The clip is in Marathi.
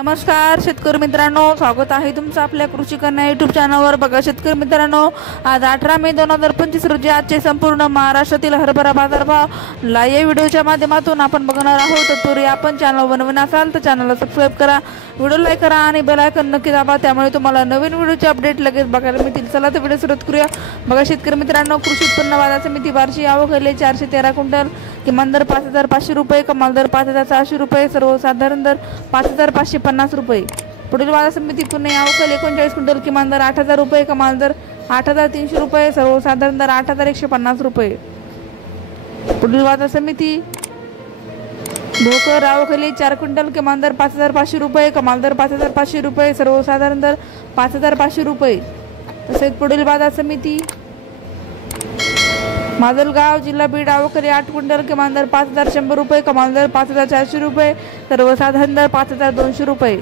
नमस्कार शेतकरी मित्रांनो, स्वागत आहे तुमचं आपल्या कृषी कन्या यूट्यूब चॅनलवर। बघा शेतकरी मित्रांनो, आज 18 मे 2025 रोजी आजचे संपूर्ण महाराष्ट्रातील हरभरा बाजारभाव लाईव्ह व्हिडिओच्या माध्यमातून आपण बघणार आहोत। तत्पूर्वी आपण चॅनल नवीन असाल तर चॅनलला सबस्क्राइब करा, व्हिडिओ लाईक करा आणि बेल आयकॉन नक्की दाबा, त्यामुळे तुम्हाला नवीन व्हिडिओचे अपडेट लगेच बघायला मिळतील। चला तर व्हिडिओ सुरू करूया। बघा शेतकरी मित्रांनो, कृषी उत्पन्न बाजार समिती बार्शी आवक 413 क्विंटल, किमान दर 5500 रुपये, कमाल दर 5600 रुपये, सर्वसाधारण दर 5550 रुपये। पुढील बाजार समिती पुणे आवक 39 क्विंटल, किमान दर 8000 रुपये, कमाल दर 8300 रुपये, सर्वसाधारण दर 8150 रुपये। पुढील बाजार समिती भोकर आवक 4 क्विंटल, किमान दर 5500 रुपये, कमाल दर 5500 रुपये, सर्वसाधारण दर 5500 रुपये। तसेच पुढील बाजार समिती माजलगाव जिल्हा बीड आवक 8 क्विंटल, किमान दर 5100 रुपये, कमाल दर 5400 रुपये, सर्वसाधारण दर 5200 रुपये।